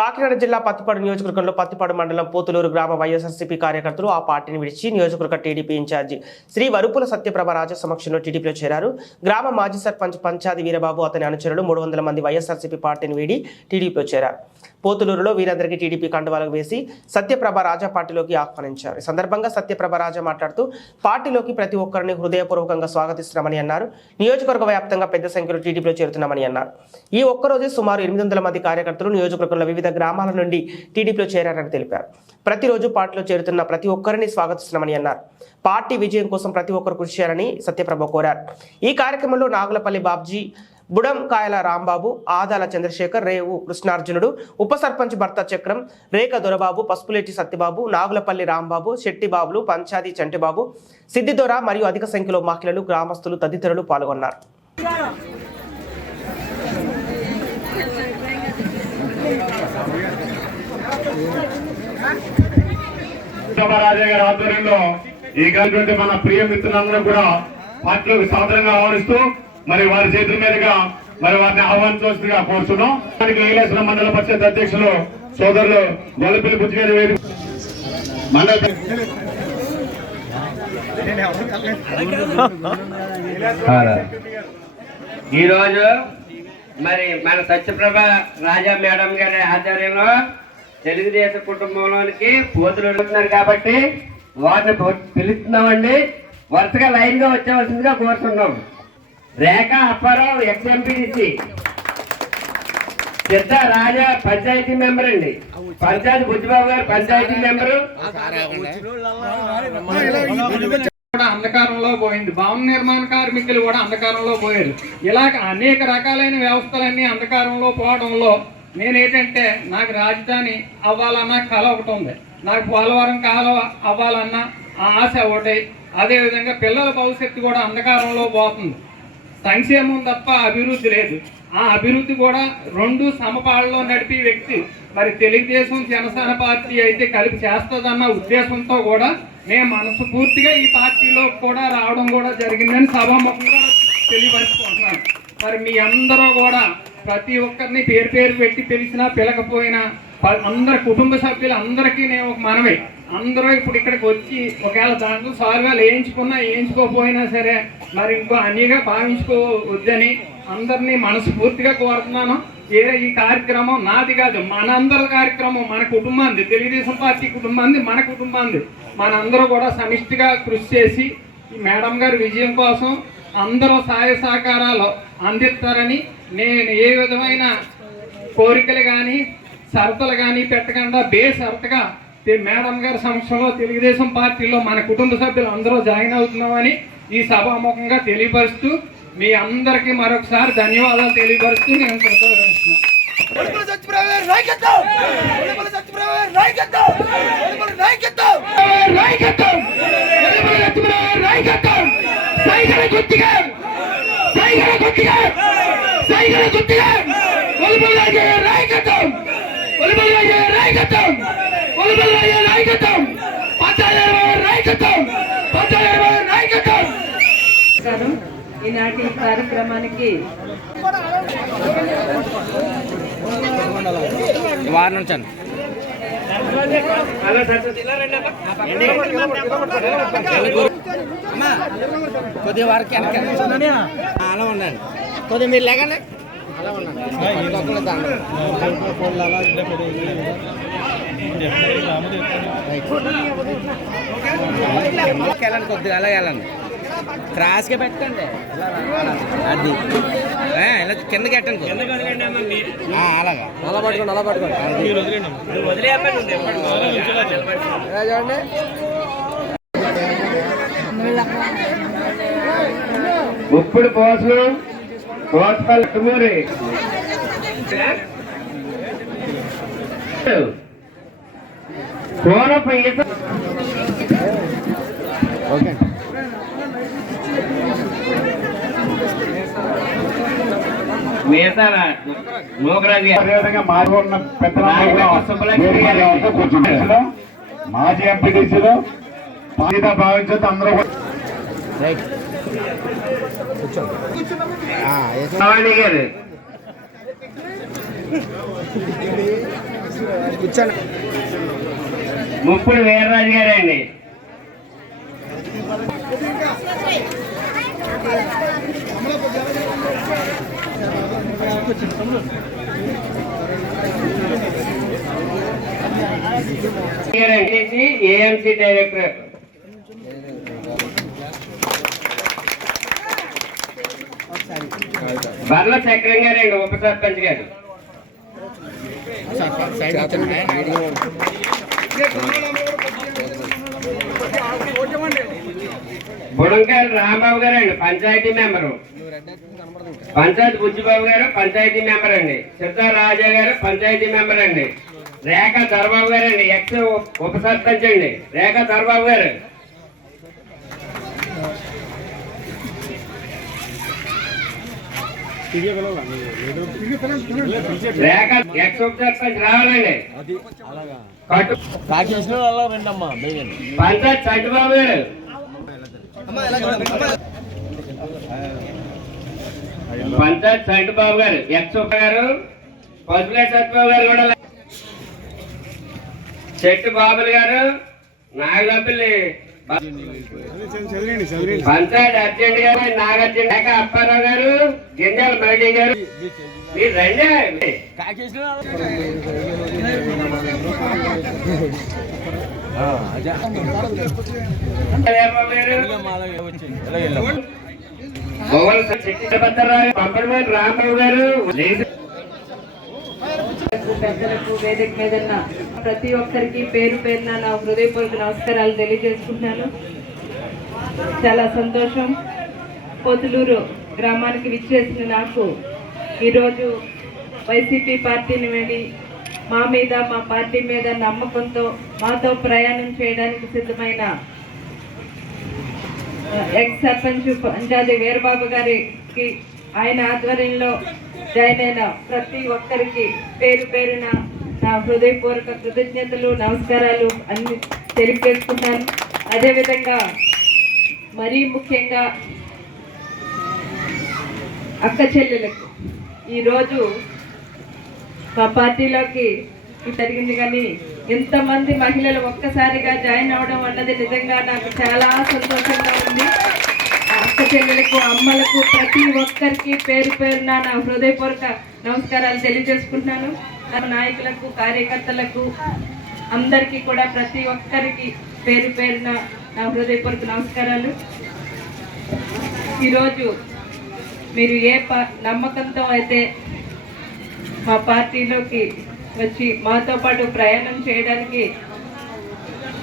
కాకినాడ జిల్లా పత్తిపాడు నియోజకవర్గంలో పత్తిపాడు మండలం పోతులూరు గ్రామ వైఎస్ఆర్సీపీ కార్యకర్తలు ఆ పార్టీని విడిచి నియోజకవర్గ టీడీపీ ఇన్ఛార్జి శ్రీ వరుపుల సత్యప్రభ రాజ సమక్షంలో టీడీపీలో చేరారు. గ్రామ మాజీ సర్పంచ్ పంచాది వీరబాబు అతని అనుచరులు 300 మంది వైఎస్ఆర్సీపీ పార్టీని వీడి టీడీపీలో చేరారు. పోతులూరులో వీరందరికీ టీడీపీ కండువాలకు వేసి సత్యప్రభ రాజా పార్టీలోకి ఆహ్వానించారు. ఈ సందర్భంగా సత్యప్రభ రాజా మాట్లాడుతూ పార్టీలోకి ప్రతి ఒక్కరిని హృదయపూర్వకంగా స్వాగతిస్తున్నామని అన్నారు. నియోజకవర్గ వ్యాప్తంగా పెద్ద సంఖ్యలో టీడీపీలో చేరుతున్నామని అన్నారు. ఈ ఒక్కరోజే సుమారు 800 మంది కార్యకర్తలు నియోజకవర్గంలో వివిధ గ్రామాల నుండి టీడీపీలో చేరారని తెలిపారు. ప్రతిరోజు పార్టీలో చేరుతున్న ప్రతి ఒక్కరిని స్వాగతిస్తున్నామని అన్నారు. పార్టీ విజయం కోసం ప్రతి ఒక్కరు కృషి చేయాలని సత్యప్రభ కోరారు. ఈ కార్యక్రమంలో నాగులపల్లి బాబ్జీ, బుడంకాయల రాంబాబు, ఆదాల చంద్రశేఖర్, రేవు కృష్ణార్జునుడు, ఉప సర్పంచ్ భర్త చక్రం, రేఖ దొరబాబు, పసుపులేటి సత్యబాబు, నాగులపల్లి రాంబాబు, శెట్టిబాబులు, పంచాది చంటిబాబు, సిద్దిదొర మరియు అధిక సంఖ్యలో మహిళలు, గ్రామస్తులు తదితరులు పాల్గొన్నారు. మన ప్రియ మిత్రులందరూ కూడా పార్టీలోకి సాధారణంగా ఆహ్వానిస్తూ మరి వారి చేతుల మీదుగా మరి వారిని ఆహ్వానించవలసిందిగా కోరుతున్నాం. ఏలేశ్వరం మండల పరిషత్ అధ్యక్షులు సోదరులు గొల్లపల్లి బుజ్జిగారి వేరు ఈరోజు మరి మన సత్యప్రభ రాజా మేడం గారి ఆధ్వర్యంలో తెలుగుదేశం కుటుంబంలోనికి పోతులు వెళ్తున్నారు కాబట్టి వారిని పిలుస్తున్నామండి. వరుసగా లైన్ గా వచ్చేవలసిందిగా కోరుతున్నాం. రేఖ అప్పారావు ఎక్స్ఎంపీడీసీ, సిద్ధ రాజా పంచాయతీ మెంబర్ అండి, పంచాయతీ బుజ్జిబాబు గారు పంచాయతీ మెంబరు. అంధకారంలో పోయింది. భవన నిర్మాణ కార్మికులు కూడా అంధకారంలో పోయారు. ఇలాగ అనేక రకాలైన వ్యవస్థలన్నీ అంధకారంలో పోవడంలో నేనేంటంటే నాకు రాజధాని అవ్వాలన్న కళ ఒకటి ఉంది, నాకు పోలవరం కాలువ అవ్వాలన్న ఆశ ఒకటి. అదేవిధంగా పిల్లల భవిష్యత్తు కూడా అంధకారంలో పోతుంది. సంక్షేమం తప్ప అభివృద్ధి లేదు. ఆ అభివృద్ధి కూడా రెండు సమపాళ్ళలో నడిపే వ్యక్తి మరి తెలుగుదేశం జనసేన పార్టీ అయితే కలిపి చేస్తుందన్న ఉద్దేశంతో కూడా నేను మనస్ఫూర్తిగా ఈ పార్టీలో కూడా రావడం కూడా జరిగిందని సభాముఖంగా తెలియపరుచుకుంటున్నాను. మరి మీ అందరూ కూడా ప్రతి ఒక్కరిని పేరు పేరు పెట్టి పిలిచినా పిలకపోయినా అందరి కుటుంబ సభ్యులు అందరికీ నేను ఒక మనమే, అందరూ ఇప్పుడు ఇక్కడికి వచ్చి ఒకవేళ దాంట్లో సాల్వాలు వేయించుకోకపోయినా సరే మరి ఇంకో అన్నిగా భావించుకోవద్దని అందరినీ మనస్ఫూర్తిగా కోరుతున్నాను. ఈ కార్యక్రమం నాది కాదు, మనందరి కార్యక్రమం, మన కుటుంబాన్ని, తెలుగుదేశం పార్టీ కుటుంబాన్ని, మన కుటుంబాన్ని మనందరూ కూడా సమిష్టిగా కృషి చేసి ఈ మేడం గారి విజయం కోసం అందరూ సహాయ సహకారాలు అందిస్తారని నేను ఏ విధమైన కోరికలు కానీ షరతులు కానీ పెట్టకుండా బేషరతుగా మేడం గారి సమక్షంలో తెలుగుదేశం పార్టీలో మన కుటుంబ సభ్యులు అందరూ జాయిన్ అవుతున్నామని ఈ సభాముఖంగా తెలియపరుస్తూ మీ అందరికీ మరొకసారి ధన్యవాదాలు తెలియపరుస్తూ నేను కృతజ్ఞతలు. ఈనాటి కార్యక్రమానికి కొద్ది వారికి అలా ఉండండి, కొద్ది మీరు లేకండి అలా ఉండండి. వెళ్ళండి, కొద్దిగా అలా వెళ్ళండి, క్రాస్గా పెట్టండి, అది ఇలా కిందకి పెట్టండి, అలాగా అలా పట్టుకోండి, అలా పట్టుకోండి చూడండి. ఉప్పుడు పోసలు కోతపల్లి కుమూరి కోనపు ఈత ఓకే మాజీ ఎంపీటీసీలో భావించదు అందరూ ముప్పుడు వీర్రాజు గారండి. AMC director. బర్ల చక్రం గారండి, ఉప సర్పంచ్ గారు. బుడంకాయలు రాంబాబు గారండి, పంచాయతీ మెంబరు. పంచాయతీ బుజ్జిబాబు గారు పంచాయతీ మెంబర్ అండి. సిద్ధారాజా గారు పంచాయతీ మెంబర్ అండి. రేఖా దర్బాబు గారండి, ఎక్స్ ఉప సర్పంచ్ అండి. రేఖా దర్బాబు గారు. రేఖ ఎక్స్ ఉప సర్పంచ్ రావాలండి. పంచాయత్ చంద్రబాబు గారు. పంచాయత్ చంద్రబాబు గారు, ఎక్స్ ఉప గారు. పసుపులే సత్యబాబు గారు కూడా. చెట్టు బాబులు గారు, నాగపల్లి పంచాయతీ అర్జెంట్ గారు, నాగార్జున అప్పారావు గారు, గింజాల మరడి గారు. మీరు రండి. పంపడమని రాంబాబు గారు. పెద్దలకు వేదిక మీద ప్రతి ఒక్కరికి పేరు పేరున నా హృదయపూర్వక నమస్కారాలు తెలియజేసుకుంటున్నాను. చాలా సంతోషం. పోతులూరు గ్రామానికి విచ్చేసిన నాకు ఈరోజు వైసీపీ పార్టీని వెళ్ళి మా మీద, మా పార్టీ మీద నమ్మకంతో మాతో ప్రయాణం చేయడానికి సిద్ధమైన ఎక్స్ సర్పంచ్ పంచాది వీరబాబు గారికి, ఆయన ఆధ్వర్యంలో జాయిన్ అయిన ప్రతి ఒక్కరికి పేరు పేరున నా హృదయపూర్వక కృతజ్ఞతలు, నమస్కారాలు అన్ని తెలియజేసుకున్నాను. అదేవిధంగా మరీ ముఖ్యంగా అక్క చెల్లెలకు ఈరోజు మా పార్టీలోకి జరిగింది, కానీ ఎంతమంది మహిళలు ఒక్కసారిగా జాయిన్ అవ్వడం అన్నది నిజంగా నాకు చాలా సంతోషంగా ఉంది. అక్క చెల్లెలకు, అమ్మలకు, ప్రతి ఒక్కరికి పేరు పేరున నా హృదయపూర్వక నమస్కారాలు తెలియజేసుకుంటున్నాను. నాయకులకు, కార్యకర్తలకు అందరికీ కూడా ప్రతి ఒక్కరికి పేరు పేరున నా హృదయపూర్వక నమస్కారాలు. ఈరోజు మీరు ఏ నమ్మకంతో అయితే మా పార్టీలోకి వచ్చి మాతో పాటు ప్రయాణం చేయడానికి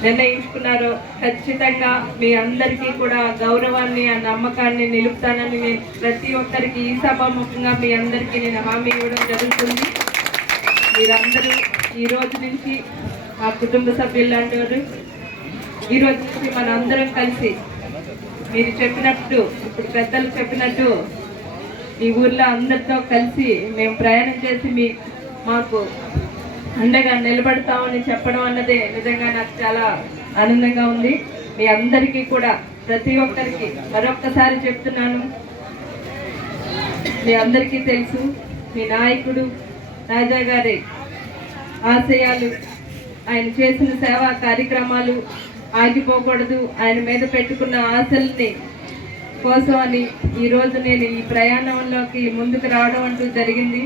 నిర్ణయించుకున్నారో, ఖచ్చితంగా మీ అందరికీ కూడా గౌరవాన్ని, ఆ నమ్మకాన్ని నిలుపుతానని నేను ప్రతి ఒక్కరికి ఈ సభాముఖంగా మీ అందరికీ నేను హామీ ఇవ్వడం జరుగుతుంది. మీరందరూ ఈ రోజు నుంచి మా కుటుంబ సభ్యులు లాంటి వారు. ఈ రోజు నుంచి మన అందరం కలిసి మీరు చెప్పినట్టు, ఇప్పుడు పెద్దలు చెప్పినట్టు ఈ ఊర్లో అందరితో కలిసి మేము ప్రయాణం చేసి మాకు అండగా నిలబడతామని చెప్పడం అన్నదే నిజంగా నాకు చాలా ఆనందంగా ఉంది. మీ అందరికీ కూడా ప్రతి ఒక్కరికి మరొక్కసారి చెప్తున్నాను, మీ అందరికీ తెలుసు మీ నాయకుడు రాజా గారి ఆశయాలు, ఆయన చేసిన సేవా కార్యక్రమాలు ఆగిపోకూడదు. ఆయన మీద పెట్టుకున్న ఆశల్ని కోసం అని ఈరోజు నేను ఈ ప్రయాణంలోకి ముందుకు రావడం అంటూ జరిగింది.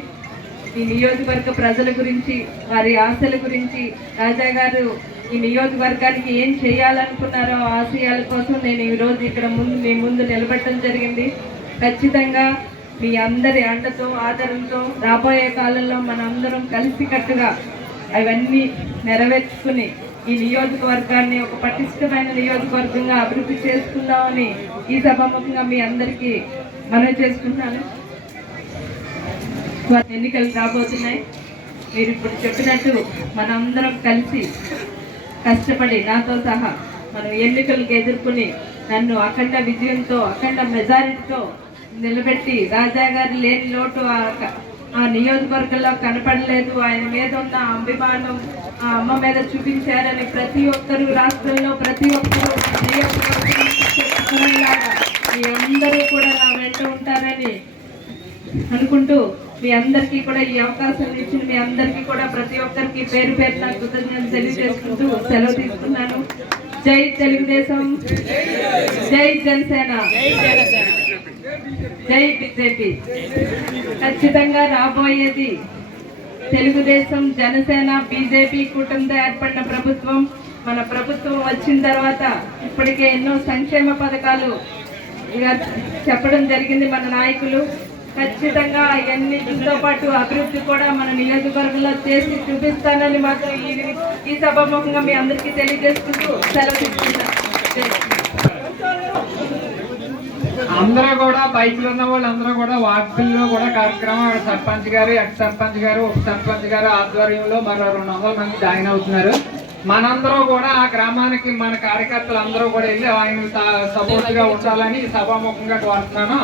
ఈ నియోజకవర్గ ప్రజల గురించి, వారి ఆశల గురించి, రాజా గారు ఈ నియోజకవర్గానికి ఏం చేయాలనుకున్నారో ఆశయాల కోసం నేను ఈరోజు ఇక్కడ మీ ముందు నిలబెట్టడం జరిగింది. ఖచ్చితంగా మీ అందరి అండతో, ఆదరణతో రాబోయే కాలంలో మనందరం కలిసికట్టుగా అవన్నీ నెరవేర్చుకుని ఈ నియోజకవర్గాన్ని ఒక పటిష్టమైన నియోజకవర్గంగా అభివృద్ధి చేసుకుందామని ఈ సభాముఖంగా మీ అందరికీ మనవి చేసుకుంటున్నాను. ఎన్నికలు రాబోతున్నాయి. మీరు ఇప్పుడు చెప్పినట్టు మనందరం కలిసి కష్టపడి నాతో సహా మనం ఎన్నికలకు ఎదుర్కొని నన్ను అఖండ విజయంతో, అఖండ మెజారిటీతో నిలబెట్టి, రాజా గారు లేని లోటు ఆ నియోజకవర్గంలో కనపడలేదు, ఆయన మీద ఉన్న అభిమానం ఆ అమ్మ మీద చూపించారని ప్రతి ఒక్కరు, రాష్ట్రంలో ప్రతి ఒక్కరు మీ అందరూ కూడా నా వెంట ఉంటారని అనుకుంటూ మీ అందరికీ కూడా ఈ అవకాశం ఇచ్చిన మీ అందరికీ కూడా ప్రతి ఒక్కరికి పేరు పేరున కృతజ్ఞతలు తెలియజేసుకుంటూ సెలవు తీసుకున్నాను. జై తెలుగుదేశం, జై జనసేన, జై బీజేపీ. ఖచ్చితంగా రాబోయేది తెలుగుదేశం, జనసేన, బీజేపీ కూటమితో ఏర్పడిన ప్రభుత్వం. మన ప్రభుత్వం వచ్చిన తర్వాత ఇప్పటికే ఎన్నో సంక్షేమ పథకాలు చెప్పడం జరిగింది మన నాయకులు. ఖచ్చితంగా అవన్నిటితో పాటు అభివృద్ధి కూడా మన నియోజకవర్గంలో చేసి చూపిస్తానని మాత్రం ఈ సభాముఖంగా మీ అందరికీ తెలియజేసుకుంటూ సెలవు తీసుకుంటాను. అందరూ కూడా బైకులు ఉన్న వాళ్ళందరూ కూడా వార్డుల్లో కూడా కార్యక్రమం సర్పంచ్ గారు, ఎక్స్ సర్పంచ్ గారు, ఉప సర్పంచ్ గారు ఆధ్వర్యంలో మరో 200 మంది జాయిన్ అవుతున్నారు. మనందరూ కూడా ఆ గ్రామానికి మన కార్యకర్తలు అందరూ కూడా వెళ్ళి ఆయన సపోర్ట్ గా ఉండాలని సభాముఖంగా కోరుతున్నాను.